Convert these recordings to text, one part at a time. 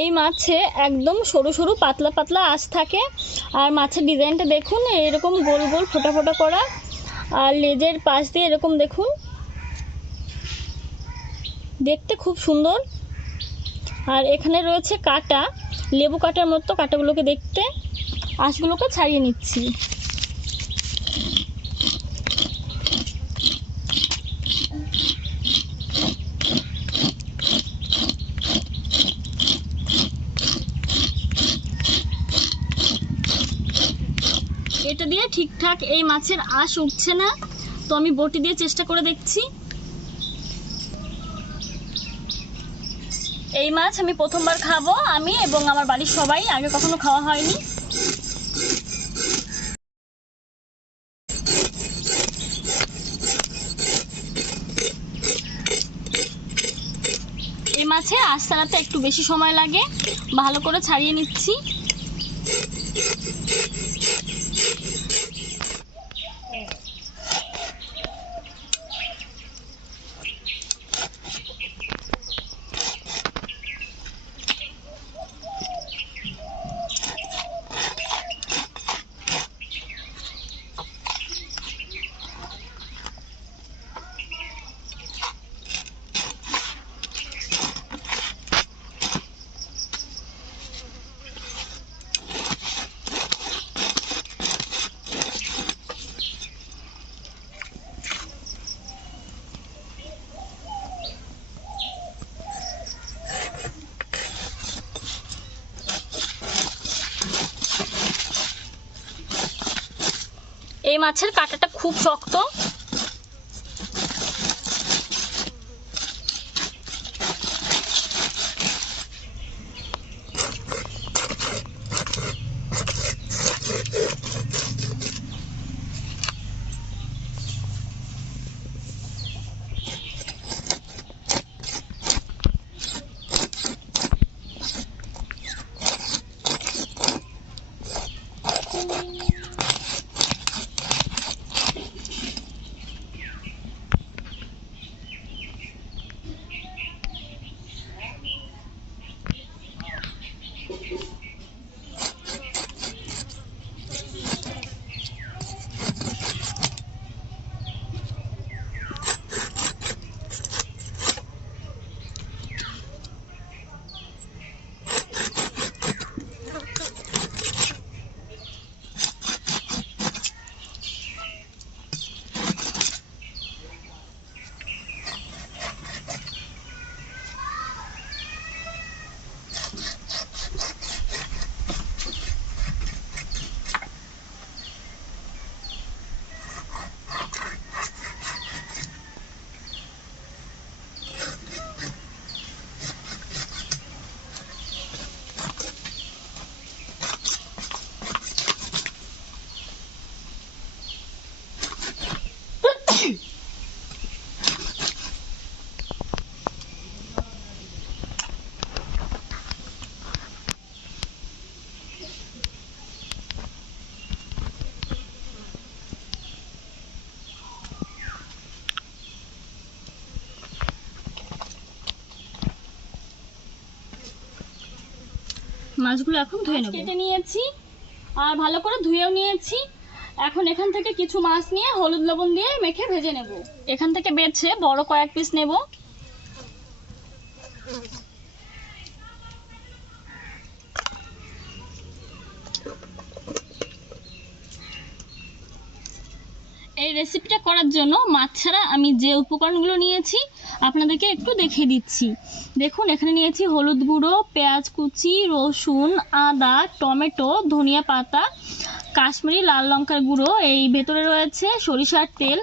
এই মাছে একদম সরু সরু পাতলা পাতলা আঁশ থাকে, আর মাছের ডিজাইনটা দেখুন এরকম গোল গোল ফোটা ফোটা করা, আর লেজের পাশ দিয়ে এরকম দেখুন, দেখতে খুব সুন্দর। আর এখানে রয়েছে কাটা, লেবু কাটার মতো কাটাগুলোকে দেখতে। আঁশগুলোকে ছাড়িয়ে নিচ্ছি। এটা দিয়ে ঠিকঠাক এই মাছের আঁশ উঠছে না, তো আমি বটি দিয়ে চেষ্টা করে দেখছি। এই মাছ আমি প্রথমবার খাবো, আমি এবং আমার বাড়ির সবাই, আগে কখনো খাওয়া হয়নি। এই মাছে আঁশ ছাড়াতে একটু বেশি সময় লাগে, ভালো করে ছাড়িয়ে নিচ্ছি। এই মাছের কাঁটাটা খুব শক্ত। মাছগুলো এখন ধুয়ে নেব। কেটে নিয়েছি আর ভালো করে ধুয়েও নিয়েছি। এখন এখান থেকে কিছু মাছ নিয়ে হলুদ লবণ দিয়ে মেখে ভেজে নেব। এখান থেকে বেছে বড় কয়েক পিস নেব। এই রেসিপিটা করার জন্য মাছ ছাড়া আমি যে উপকরণগুলো নিয়েছি আপনাদেরকে একটু দেখিয়ে দিচ্ছি। দেখুন, এখানে নিয়েছি হলুদ গুঁড়ো, পেঁয়াজ কুচি, রসুন, আদা, টমেটো, ধনিয়া পাতা, কাশ্মীরি লাল লঙ্কার গুঁড়ো, এই ভেতরে রয়েছে সরিষার তেল,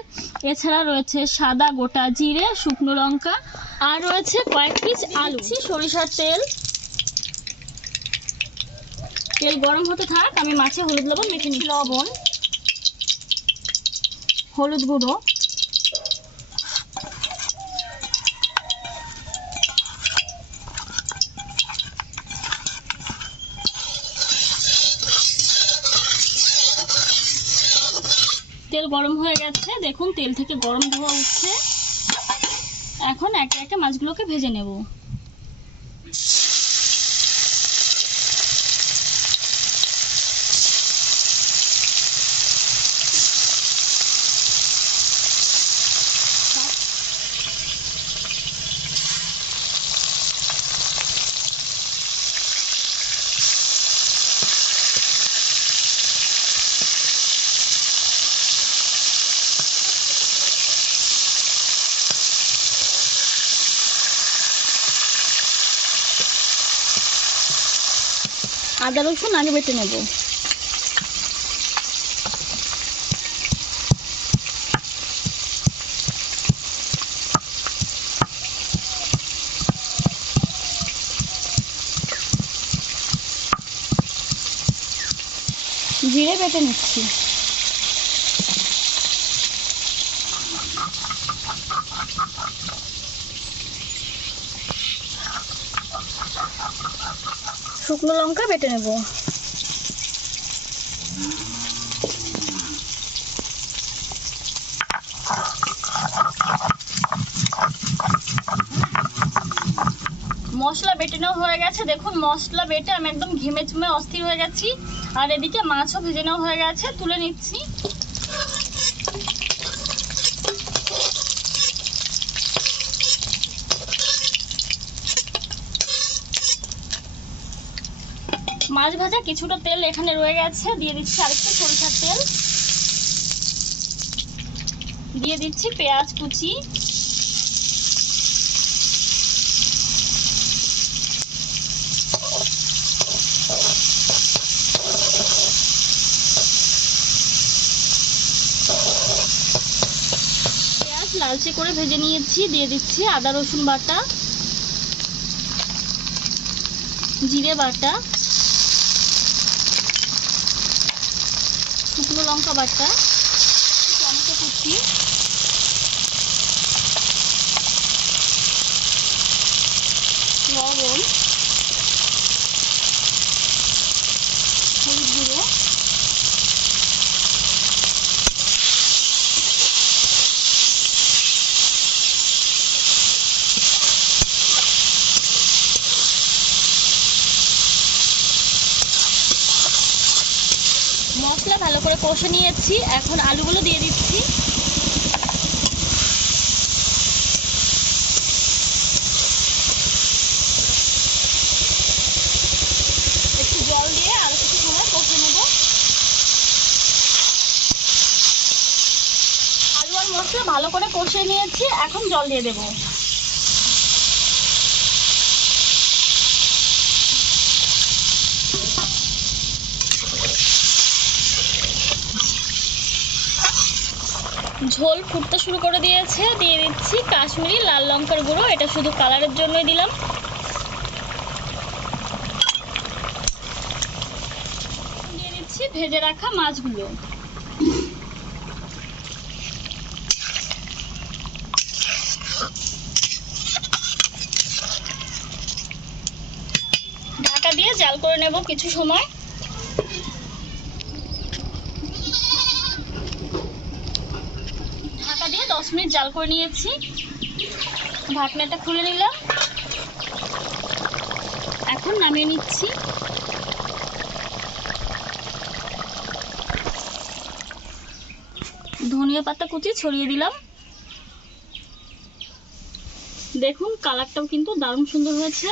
এছাড়া রয়েছে সাদা গোটা জিরে, শুকনো লঙ্কা, আর রয়েছে কয়েক পিস আলু। সরিষার তেল, তেল গরম হতে থাক, আমি মাছে হলুদ লবণ মেখে নিচ্ছি। লবণ, হলুদ গুঁড়ো, তেল গরম হয়ে গেছে, দেখুন তেল থেকে গরম ধোঁয়া উঠছে। এখন একে একে মাছগুলোকে ভেজে নেব। আদা রসুন আগে বেটে নেব। জিরে বেটে নিচ্ছি। শুকনো লঙ্কা বেটে নেব। মশলা বেটে নেওয়া হয়ে গেছে। দেখুন মশলা বেটে আমি একদম ঘেমে চুমে অস্থির হয়ে গেছি। আর এদিকে মাছও ভেজে নেওয়া হয়ে গেছে, তুলে নিচ্ছি। মাছ ভাজা কিছুটা তেল এখানে রয়ে গেছে, দিয়ে দিচ্ছি আরেকটু সরিষার তেল, দিয়ে দিচ্ছি পেঁয়াজ কুচি, পেঁয়াজ লালচে করে ভেজে নিয়েছি, দিয়ে দিচ্ছি আদা রসুন বাটা, জিরে বাটা, শুকনো লঙ্কা বাটা, টমেটো কুচি, লবণ, হলুদ গুঁড়ো, মশলা ভালো করে কষে নিয়েছি। এখন আলুগুলো দিয়ে দিচ্ছি। একটু জল দিয়ে আরো কিছু সময় কষে নেব। আলু আর মশলা ভালো করে কষে নিয়েছি, এখন জল দিয়ে দেব। ঝোল ফুটতে শুরু করে দিয়েছে, দিয়ে দিচ্ছি কাশ্মীরি লাল লঙ্কার গুঁড়ো, এটা শুধু কালারের জন্যই দিলাম। দিয়ে দিচ্ছি ভেজে রাখা মাছগুলো। ঢাকা দিয়ে জাল করে নেব কিছু সময়। ঢাকা দিয়ে 10 মিনিট জাল করে নিয়েছি। ঢাকনাটা খুলে নিলাম, এখন নামিয়ে নিচ্ছি। ধনিয়া পাতা কুচি ছড়িয়ে দিলাম। দেখুন কালারটাও কিন্তু দারুণ সুন্দর হয়েছে।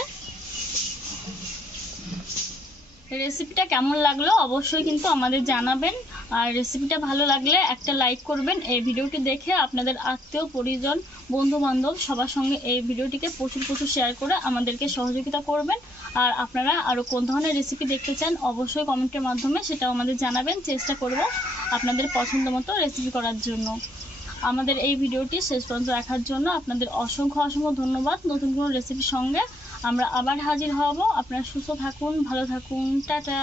রেসিপিটা কেমন লাগলো অবশ্যই কিন্তু আমাদের জানাবেন। আর রেসিপিটা ভালো লাগলে একটা লাইক করবেন। এই ভিডিওটি দেখে আপনাদের আত্মীয় পরিজন বন্ধু বান্ধব সবার সঙ্গে এই ভিডিওটিকে প্রচুর শেয়ার করে আমাদেরকে সহযোগিতা করবেন। আর আপনারা আরও কোন ধরনের রেসিপি দেখতে চান অবশ্যই কমেন্টের মাধ্যমে সেটাও আমাদের জানাবেন। চেষ্টা করব আপনাদের পছন্দ মতো রেসিপি করার জন্য। আমাদের এই ভিডিওটি শেষ পর্যন্ত দেখার জন্য আপনাদের অসংখ্য ধন্যবাদ। নতুন কোনো রেসিপির সঙ্গে আমরা আবার হাজির হব। আপনারা সুস্থ থাকুন, ভালো থাকুন, টাটা।